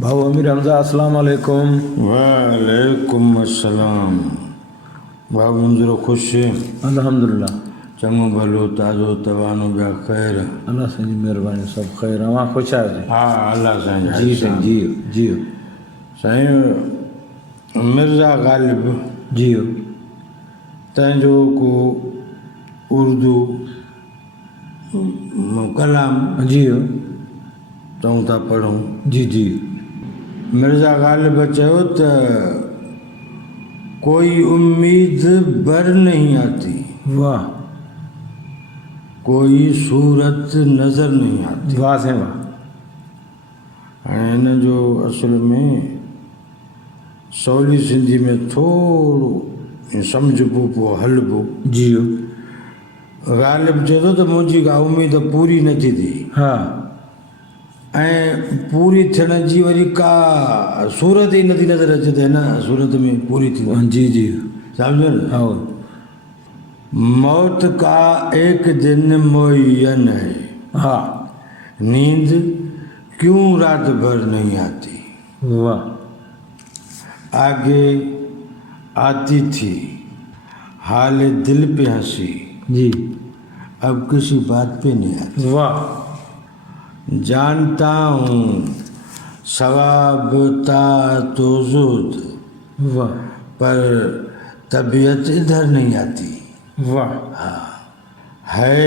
भाऊ अमीर हमज़ा अस्सलाम वालेकुम। वालेकुम अस्सलाम। भाउ मुंहिंजो ख़ुशि अल्हम्दुलिल्लाह। चङो भलो ताज़ो तवानो ॿिया ख़ैर। अल्लाह साईं जी महिरबानी सभु ख़ैर। अवां ख़ुशि आहियो? हा अल्लाह साईं जी साईं जियो जियो साईं मिर्ज़ा ग़ालिब जियो। तंहिंजो को उर्दू कलाम जियो चऊं था पढ़ूं। जी जी। मिर्ज़ा ग़ालिब चयो त कोई उम्मीद बर नहीं आती, वाह कोई सूरत नज़र नहीं आती। वाह साईं वाह। हाणे हिन जो असल में सवली सिंधी में थोरो सम्झबो पोइ हलबो। जियो। ग़ालिब चए थो त मुंहिंजी का उमेद पूरी नथी थिए हा ऐं पूरी थियण जी वरी का सूरत ई नथी नज़र अचे त हिन सूरत में पूरी थी वञे। जी जी सम्झो न। हा मौत का एक दिन मुअय्यन है, हा नींद क्यों रात भर नहीं आती। वाह आगे आती थी हाल दिल पे हंसी, जी अब किसी बात पे नहीं आती। वाह जानता हूँ सवाब था तो जुद, वाह पर तबीयत इधर नहीं आती। वाह है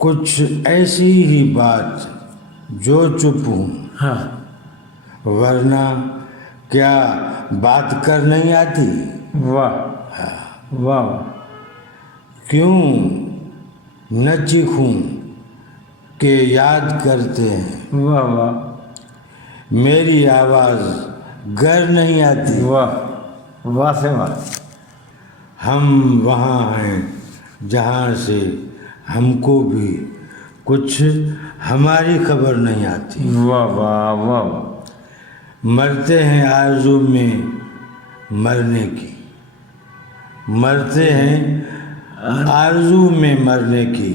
कुछ ऐसी ही बात जो चुप हूँ, हाँ वरना क्या बात कर नहीं आती। वाह वाह क्यों न चीखूं के याद करते हैं, वाह वाह मेरी आवाज़ घर नहीं आती। वाह वाह साईं वाह। हम वहाँ हैं जहाँ से हमको भी कुछ हमारी खबर नहीं आती। वाह वाह वाह वाह। मरते हैं आरज़ू में मरने की, मरते हैं आरज़ू में मरने की,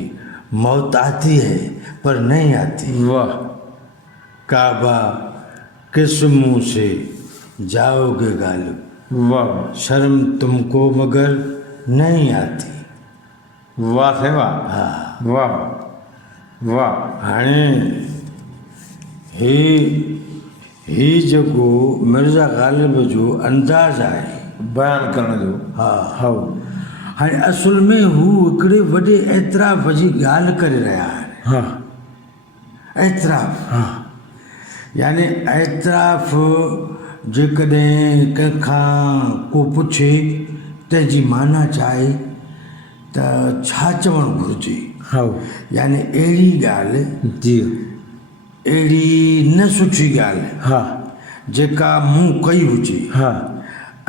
मौत आती है पर नहीं आती। वाह काबा किस मुँह से जाओगे ग़ालिब, वाह शर्म तुमको मगर नहीं आती। वाह साईं वाह वाह वाह। हाणे ही जेको मिर्ज़ा ग़ालिब जो अंदाज़ आहे बयान करण जो। हा हा हाणे असुल में हू हिकिड़े वॾे एतिराफ़ जी ॻाल्हि करे रहिया आहिनि। हा एतिराफ़ हा यानी एतिराफ़ जेकॾहिं कंहिंखां को पुछे तंहिंजी माना छा आहे त छा चवणु घुरिजे। हा यानी अहिड़ी ॻाल्हि, जी अहिड़ी न सुठी ॻाल्हि हा जेका मूं कई हुजे हा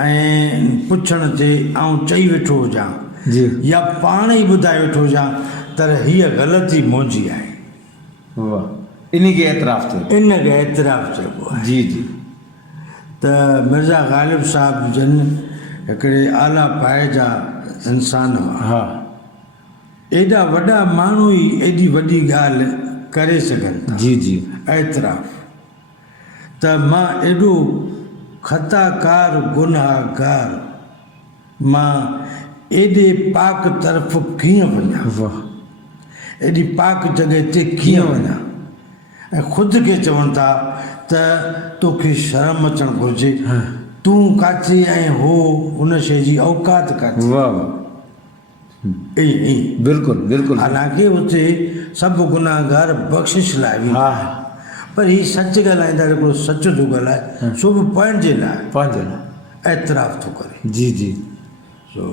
ऐं पुछण ते आउं चई वेठो हुजां जी या पाण ई ॿुधाए वेठो हुजां त हीअ ग़लती मुंहिंजी आहे, वाह इन खे एतिराफ़ थियो। इन खे एतिराफ़ चइबो आहे। जी जी त मिर्ज़ा ग़ालिब साहिब जन हिकिड़े आला पाए जा इंसान हुआ। हा एॾा वॾा माण्हू ई एॾी वॾी ॻाल्हि करे सघनि था। जी जी एतिराफ़ त मां एॾो ख़ताकार गुनाहगार, मां एॾे पाक तरफ़ कीअं वञा, वाह एॾी पाक जॻह ते कीअं वञा। ऐं ख़ुदि खे चवनि था त तोखे शर्म अचणु घुरिजे, तूं काथे ऐं हो उन शइ जी औकात काथे। वाह वाह बिल्कुलु बिल्कुलु। हालांकि हुते सभु गुनाहगार बख़्शिश लाइ वेंदा हा आहिनि, पर हीअ सच ॻाल्हाईंदा हिकिड़ो सच थो ॻाल्हाए सो बि पंहिंजे लाइ पंहिंजे लाइ। एतिराफ़ थो करे। जी जी सो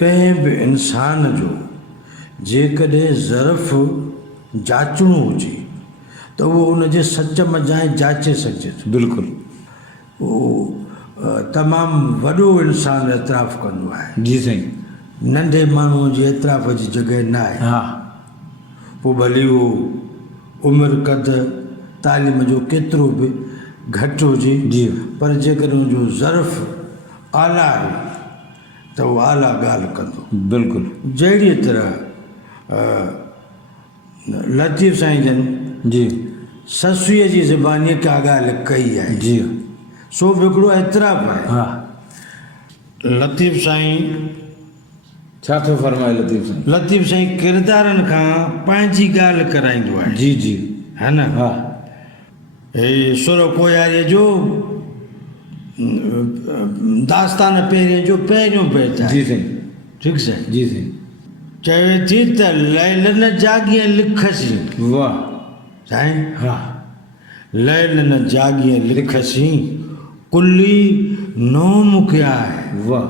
कंहिं बि इंसान जो जेकॾहिं ज़रफ़ जाचणो हुजे त उहो उनजे सच मज़ाए जाचे सघिजे थो। बिल्कुलु उहो तमामु वॾो इंसानु एतिराफ़ कंदो आहे, जी साईं। नंढे माण्हूअ जी एतिराफ़ जी जॻह न आहे। हा पोइ भली उहो उमिरि क़द तालीम जो केतिरो बि घटि हुजे, जी पर जेकॾहिं उनजो ज़रफ़ आला आहे त उहो आला ॻाल्हि कंदो। बिल्कुलु जहिड़ी तरह लतीफ़ साईं जन जी ससुअ जी ज़बानीअ का ॻाल्हि कई आहे जी सो बि हिकिड़ो एतिराफ़ आहे हा लतीफ़ साईं छा थो फरमाए लतीफ़ साईं लतीफ़ साईं किरदारनि खां पंहिंजी ॻाल्हि कराईंदो आहे जी जी है न हा हे सुर कोयारीअ जो दास्तान पहिरें जो पहिरियों बैत आहे जी साईं ठीकु साईं जी साईं चवे थी त लैल न जाॻीअ लिखसी वाह साईं हा लैल न जाॻीअ लिखसी कुली नोम क्या आहे वाह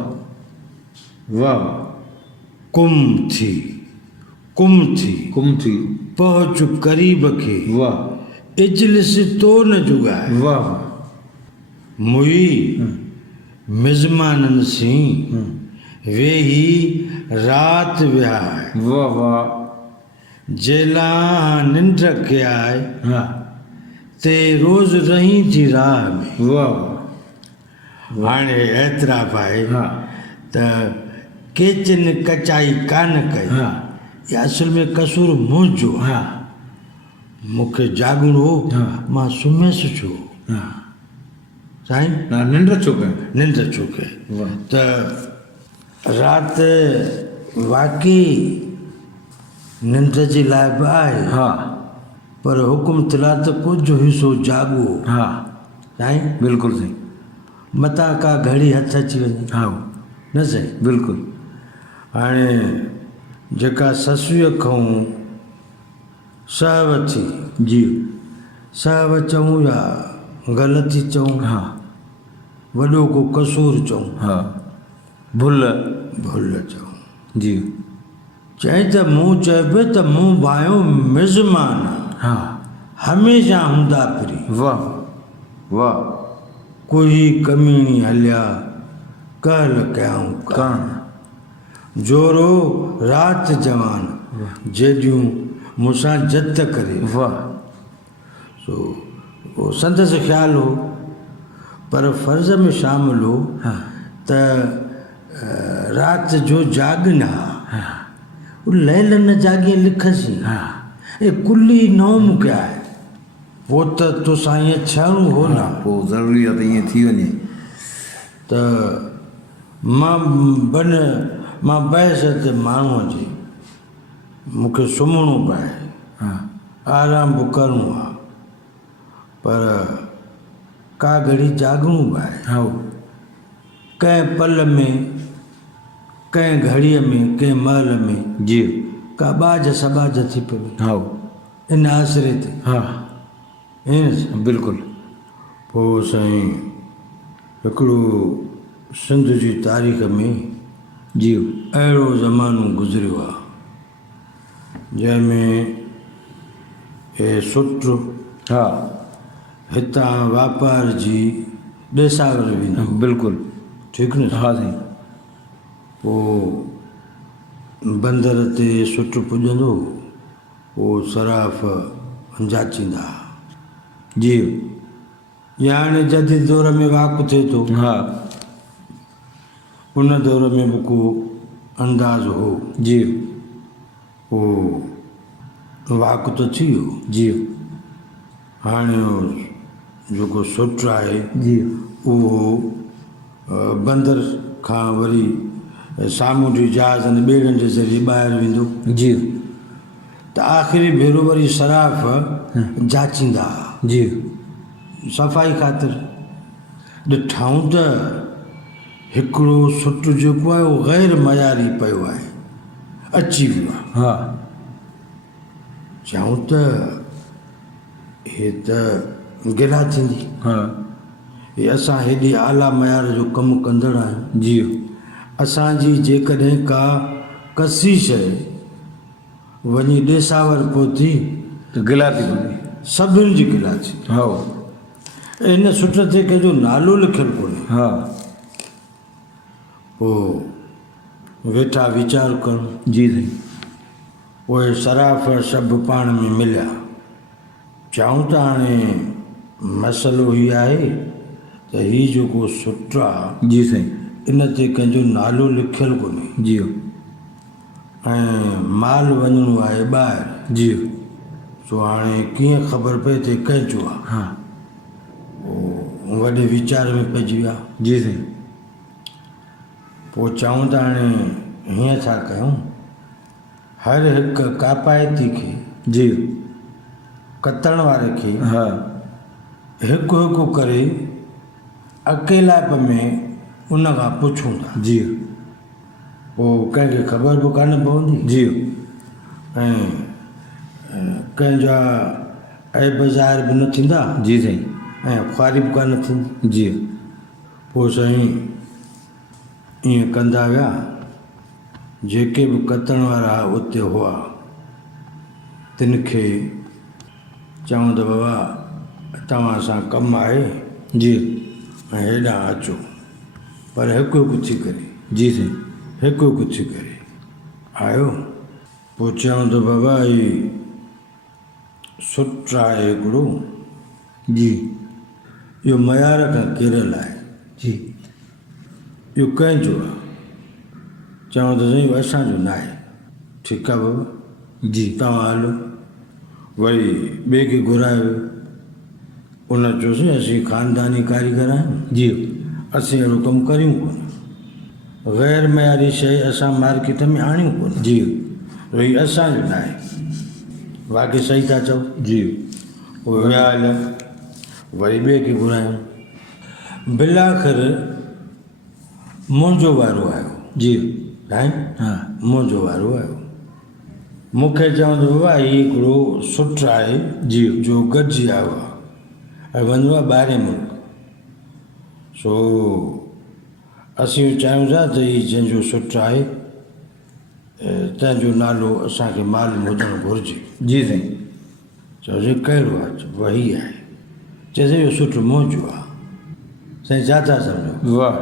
वाह कुम थी कुम थी पहुच करीब खे वाह इजलिस तो न जुगाए वाह मुई मिज़माननि सी वेही रात विहाए वाह वाह जेला निंड के आए हा ते रोज़ रही थी राह में वाह हाणे एतिराफ़ आहे हा त केचन कचाई कान कई हा या असल में कसूर मुंहिंजो आहे हा मूंखे जाॻणो हो हा। मां सुम्हियसि छो हा साईं ना निंड छो कयो निंड छो कई वाह त राति वाक़ई निंड जे लाइ बि आहे हा पर हुकुम थिला त कुझु हिसो जाॻो हा साईं बिल्कुलु साईं मथां का घड़ी हथ अची वञे हा न साईं बिल्कुलु हाणे जेका ससुअ खां सहव थी जी सहव चऊं या ग़लती चऊं हा वॾो को कसूर चऊं हा भुल भुल चऊं जी चई त मूं चइबो त मूं भायो मिज़मान हा हमेशह हूंदा फिरी वाह वाह कोई कमीणी हलिया कहल कयाऊं कान जोरो राति जवान जेॾियूं मूंसां जत करे वाह सो उहो संदसि ख़्यालु हो पर फ़र्ज़ में शामिल हो हा त राति जो जाॻना हा लैल न जाॻी लिखसी हा ए कुली नौम क्या आहे पोइ त तोसां ईअं थियणो हो न पोइ ज़रूरी आहे त ईअं थी वञे त मां बहस ते माण्हूअ जे मूंखे सुम्हणो पए हा आराम बि करिणो आहे पर का घड़ी जाॻणो बि आहे हा कंहिं पल में कंहिं घड़ीअ में कंहिं महिल में जी का बाज सबाज थी पवे हा इन आसिरे ते हा ईअं बिल्कुलु पोइ साईं हिकिड़ो सिंध जी तारीख़ में जी अहिड़ो ज़मानो गुज़रियो आहे जंहिंमें हे सुट हा हितां वापार जी ॾेसावर वेंदी बिल्कुलु ठीकु न हा साईं पोइ बंदर ते सुट पुॼंदो पोइ सराफ़ जाचींदा जी या हाणे जदीद दौर में वाक़ थिए थो हा उन दौर में बि को अंदाज़ हो जी पोइ वाक़ त थी वियो जी हाणे उहो जेको सुट आहे जी उहो बंदर खां वरी सामूंडी जहाज़ अने ॿेड़ियुनि जे ज़रिए ॿाहिरि वेंदो जी त आख़िरी भेरो वरी सराफ़ जाचींदा जी सफ़ाई ख़ातिर ॾिठाऊं त हिकिड़ो सुट जेको आहे उहो ग़ैर मयारी पियो आहे अची वियो आहे हा चऊं त हे त गिला थींदी हा हे असां हेॾे आला मयार जो कमु कंदड़ आहियूं जी असांजी जेकॾहिं का कसी शइ वञी ॾेसावर पहुती त गिला थी वञे सभिनि जी गिला थी हा इन सुट ते कंहिंजो नालो लिखियलु कोन्हे हा पोइ वेठा वीचार करणु जी साईं उहे सराफ़ सभु पाण में मिलिया चऊं त हाणे मसइलो हीअ आहे त हीउ जेको सुट आहे जी साईं इन ते कंहिंजो नालो लिखियलु कोन्हे जी ऐं माल वञिणो आहे ॿाहिरि जी सो हाणे कीअं ख़बर पए ते कंहिंजो आहे। हाँ वॾे वीचार में पइजी विया। जी साईं। पोइ चऊं त हाणे हीअं छा कयूं, हर हिकु कापायती खे जी कतण वारे खे हाँ हिकु हिकु करे अकेलाप में उन खां पुछूं था। जी पोइ कंहिंखे ख़बर बि कान पवंदी जी ऐं कंहिंजा ऐब ज़ाहिर बि न थींदा जी साईं। ऐं ख़्वारी बि कान थींदी। जी पोइ साईं ईअं कंदा विया, जेके बि कतण वारा उते हुआ तिन खे चऊं त बाबा तव्हां सां कमु आहे जी ऐं हेॾां अचो, पर हिकु हिकु थी करे, जी साईं। हिकु हिकु थी करे आयो। पोइ चऊं त बाबा ही सुट आहे हिकिड़ो, जी इहो मयार खां केरल आहे, जी इहो कंहिंजो आहे? चऊं त साईं असांजो न आहे। ठीकु आहे बाबा, जी तव्हां हलो। वरी ॿिए खे घुरायो, उन चयोसीं असीं ख़ानदानी कारीगर आहियूं, जी असीं अहिड़ो कमु करियूं कोन, ग़ैर मयारी शइ असां मार्केट में आणियूं कोन, जी वरी असांजो न आहे। वाक़ई सही था चओ। जी पोइ विया हलिया, वरी ॿिए खे घुरायूं। बिलाखिर मुंहिंजो वारो आयो। जी साईं हाँ मुंहिंजो वारो आयो। मूंखे चवंदो बाबा हीउ हिकिड़ो सुट आहे जी जो गॾिजी आयो आहे ऐं वञिणो आहे ॿाहिरि मुल्क। सो असीं चाहियूं था त हीउ जंहिंजो सुट आहे तंहिंजो नालो असांखे मालूम हुजणु घुरिजे। जी साईं। चयोसीं कहिड़ो आहे? चयो वही आहे। चइजे इहो सुट मुंहिंजो आहे। साईं छा था सम्झो? वाह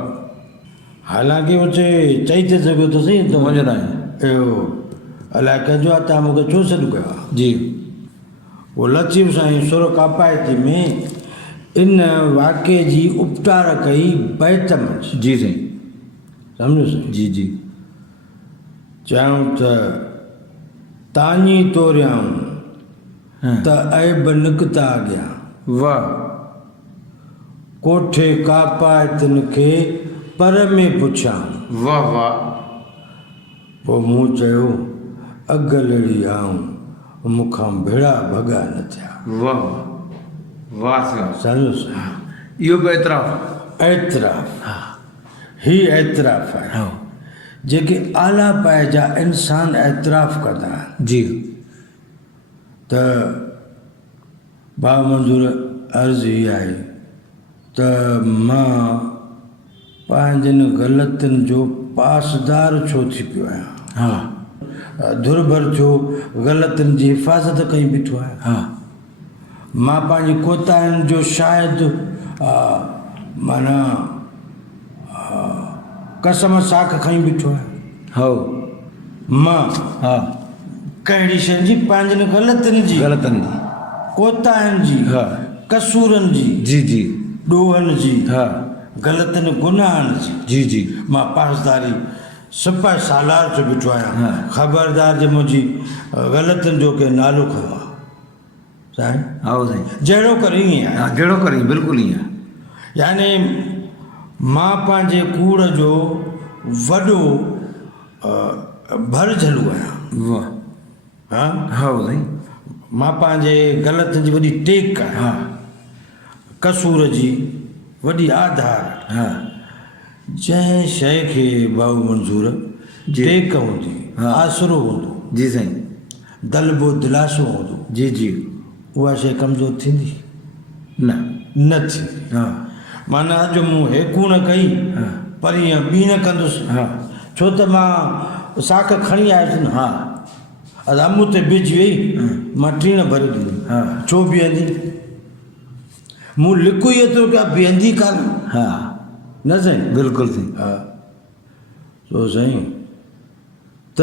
हालांकि उते चई त सघो त सही त मुंहिंजो न आहे। इहो अलाए कंहिंजो आहे, तव्हां मूंखे छो सॾु कयो आहे? जी पोइ लतीफ़ साईं सुर कापायती में इन वाक़े जी उपटार कई बैत मंझि। जी साईं। सम्झो साईं? जी जी चयूं त तानी तोरियाऊं हाँ त ऐब निकिता अॻियां, वाह कोठे कापायतिन खे पर में पुछां। वाह वाह पोइ मूं चयो अगलड़ी आऊं मूंखां भेड़ा भॻा न थिया। वाह वाह साईं। सम्झो साईं? इहो बि एतिराफ़। एतराफ़, हा ही एतराफ़ आहे हाँ जेके आला पाए जा इंसान एतराफ़ कंदा आहिनि। जी त भाउ मंज़ूर अर्ज़ु हीअ आहे त मां पंहिंजनि ग़लतियुनि जो पासदार छो थी पियो आहियां, हाँ दुर्भर थियो ग़लतियुनि जी हिफ़ाज़त कई बीठो आहियां। हाँ मां पंहिंजी कोताहियुनि जो शायदि माना कसम साख खई बीठो आहियां। हो मां हाँ कहिड़ी शइ जी पंहिंजनि ग़लतियुनि जी, ग़लतनि जी कोताहियुनि जी, हा कसूरनि जी, जी जी ॾोहनि जी, हाँ ग़लतियुनि गुनाहनि जी जी जी मां पासदारी सिपाही सालार जो बीठो आहियां। हा। ख़बरदार जे मुंहिंजी ग़लतियुनि जो के नालो खयो आहे। साईं आओ साईं। जहिड़ो करे ईअं आहे। हाँ जहिड़ो करी बिल्कुलु ईअं। यानी मां पंहिंजे कूड़ जो वॾो भरझलू आहियां। वाह हा हाँ साईं। मां पंहिंजे ग़लतियुनि जी वॾी टेक आहियां, हाँ कसूर जी वॾी आधार। हाँ जंहिं शइ खे भाऊ मंज़ूर जी। टेक हूंदी, हा। आसरो हूंदो, जी साईं। दलबो दिलासो हूंदो, जी जी उहा शइ कमज़ोर थींदी न न थींदी। हाँ माना अॼु मूं हेकू न कई हाँ पर ईअं ॿी न कंदुसि, हाँ छो त मां साख खणी आयुसि न। हाँ अॼु अम्मू ते बिज वेई मां टीण भरे ॾिनी। हाँ छो बीहंदी? मूं लिखो ई एतिरो की बीहंदी कान। हाँ न साईं? बिल्कुलु साईं। हा सो साईं त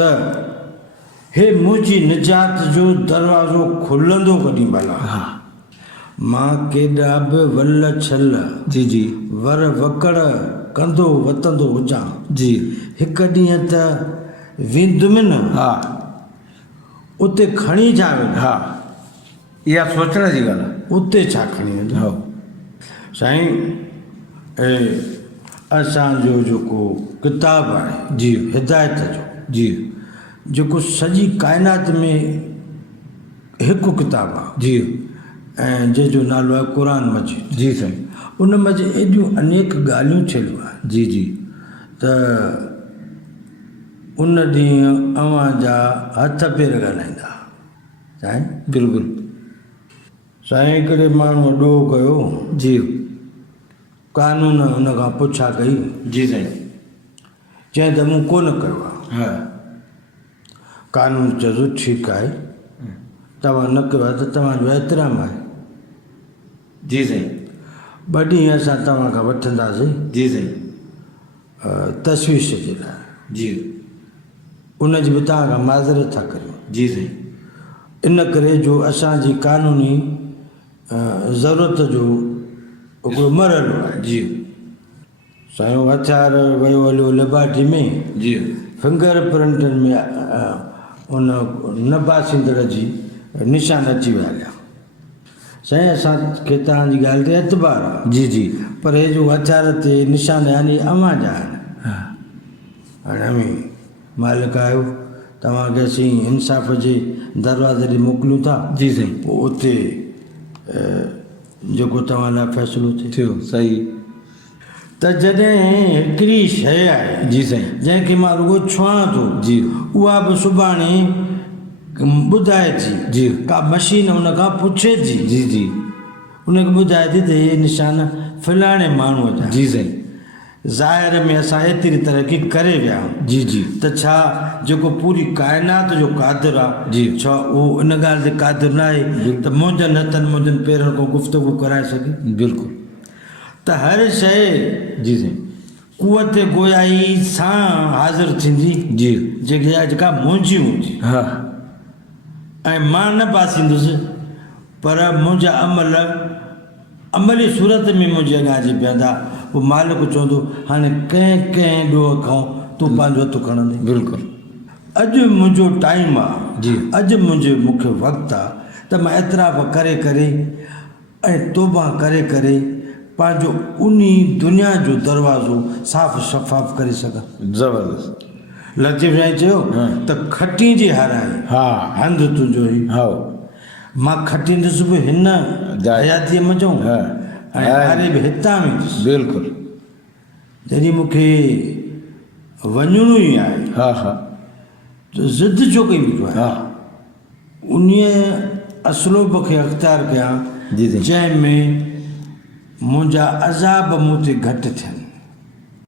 हे मुंहिंजी निजात जो दरवाज़ो खुलंदो कॾहिं भला। हाँ मां केॾा बि वल छल जी जी वर वकड़ कंदो वतंदो हुजां, जी हिकु ॾींहं त वेंदुमि न हाँ उते खणी जा वेंदा। हाँ इहा सोचण जी ॻाल्हि आहे। उते छा खणी वेंदो? हा साईं असांजो जेको किताबु आहे जी हिदायत जो, जी जेको सॼी काइनात में हिकु किताबु आहे जी ऐं जंहिंजो नालो आहे क़ुर मजीद। जी साईं उन मज़े एॾियूं अनेक ॻाल्हियूं थियलूं आहिनि जी जी त उन ॾींहुं अव्हां जा हथ पेर ॻाल्हाईंदा साईं। बिल्कुलु साईं हिकिड़े माण्हूअ ॾोह कयो, जी कानून हुन खां पुछा कई, जी साईं चई त मूं कोन कयो आहे। हा कानून चयो ठीकु आहे, तव्हां न कयो आहे त तव्हांजो एतिराम आहे, जी साईं 2 ॾींहं असां तव्हां खां वठंदासीं जी साईं तशवीश जे लाइ, जी उनजी बि तव्हां खां माज़रत था करियूं। जी साईं इन करे जो असांजी कानूनी ज़रूरत जो हिकिड़ो मरहलो आहे। जी साईं हथियार वियो हलियो लेबॉरेटरी में, जी फिंगर प्रिंटनि में उन न बासींदड़ जी निशान अची विया हलिया। साईं असांखे तव्हांजी ॻाल्हि ते एतबार आहे, जी जी पर हे जो हथियार ते निशान यानी अव्हां जा आहिनि। हा हाणे अमी मालिक आहियो, तव्हांखे असीं इंसाफ़ जे दरवाज़े ते मोकिलियूं था, जी साईं पोइ उते जेको तव्हां लाइ फ़ैसिलो थिए। थियो सही त जॾहिं हिकिड़ी शइ आहे जी साईं जंहिंखे मां रुॻो छुहां थो, जी उहा बि सुभाणे ॿुधाए थी, जी का मशीन हुन खां पुछे थी, जी जी उनखे ॿुधाए थी त हे निशान फलाणे माण्हूअ जा। जी साईं ज़ाहिर में असां एतिरी तरक़ी करे विया आहियूं जी जी त छा जेको पूरी काइनात जो क़ादिर आहे, जी छा उहो इन ॻाल्हि ते क़ादिर न आहे त मुंहिंजनि हथनि मुंहिंजनि पेरनि खां गुफ़्तगू कराए सघे? बिल्कुलु त हर शइ जी साईं कुवत गोयाई सां हाज़िर थींदी, जी जेका मुंहिंजी हूंदी, हा ऐं मां न पासींदुसि, पर मुंहिंजा अमली सूरत में मुंहिंजे अॻियां अची बीहंदा। पोइ मालिक चवंदो हाणे कंहिं ॾोह खां तूं पंहिंजो हथु खणंदे। बिल्कुलु अॼु मुंहिंजो टाइम आहे, जी अॼु मूंखे वक़्तु आहे त मां एतिराफ़ करे करे ऐं तौबा करे करे पंहिंजो उन दुनिया जो दरवाज़ो साफ़ शफ़ाफ़ करे सघां। ज़बरदस्त लतीफ़ साईं चयो त खटी जी हाराए हा हंधि तुंहिंजो ई, हा मां खटींदुसि बि हिन हयातीअ मज़ो हा ऐं हारे बि हितां वेंदुसि। बिल्कुलु जॾहिं मूंखे वञिणो ई आहे हा हा त ज़िद छो कई बीठो आहे? हा उन असलोब खे अख़्तियार कयां जी जी जंहिंमें मुंहिंजा अज़ाब मूं ते घटि थियनि।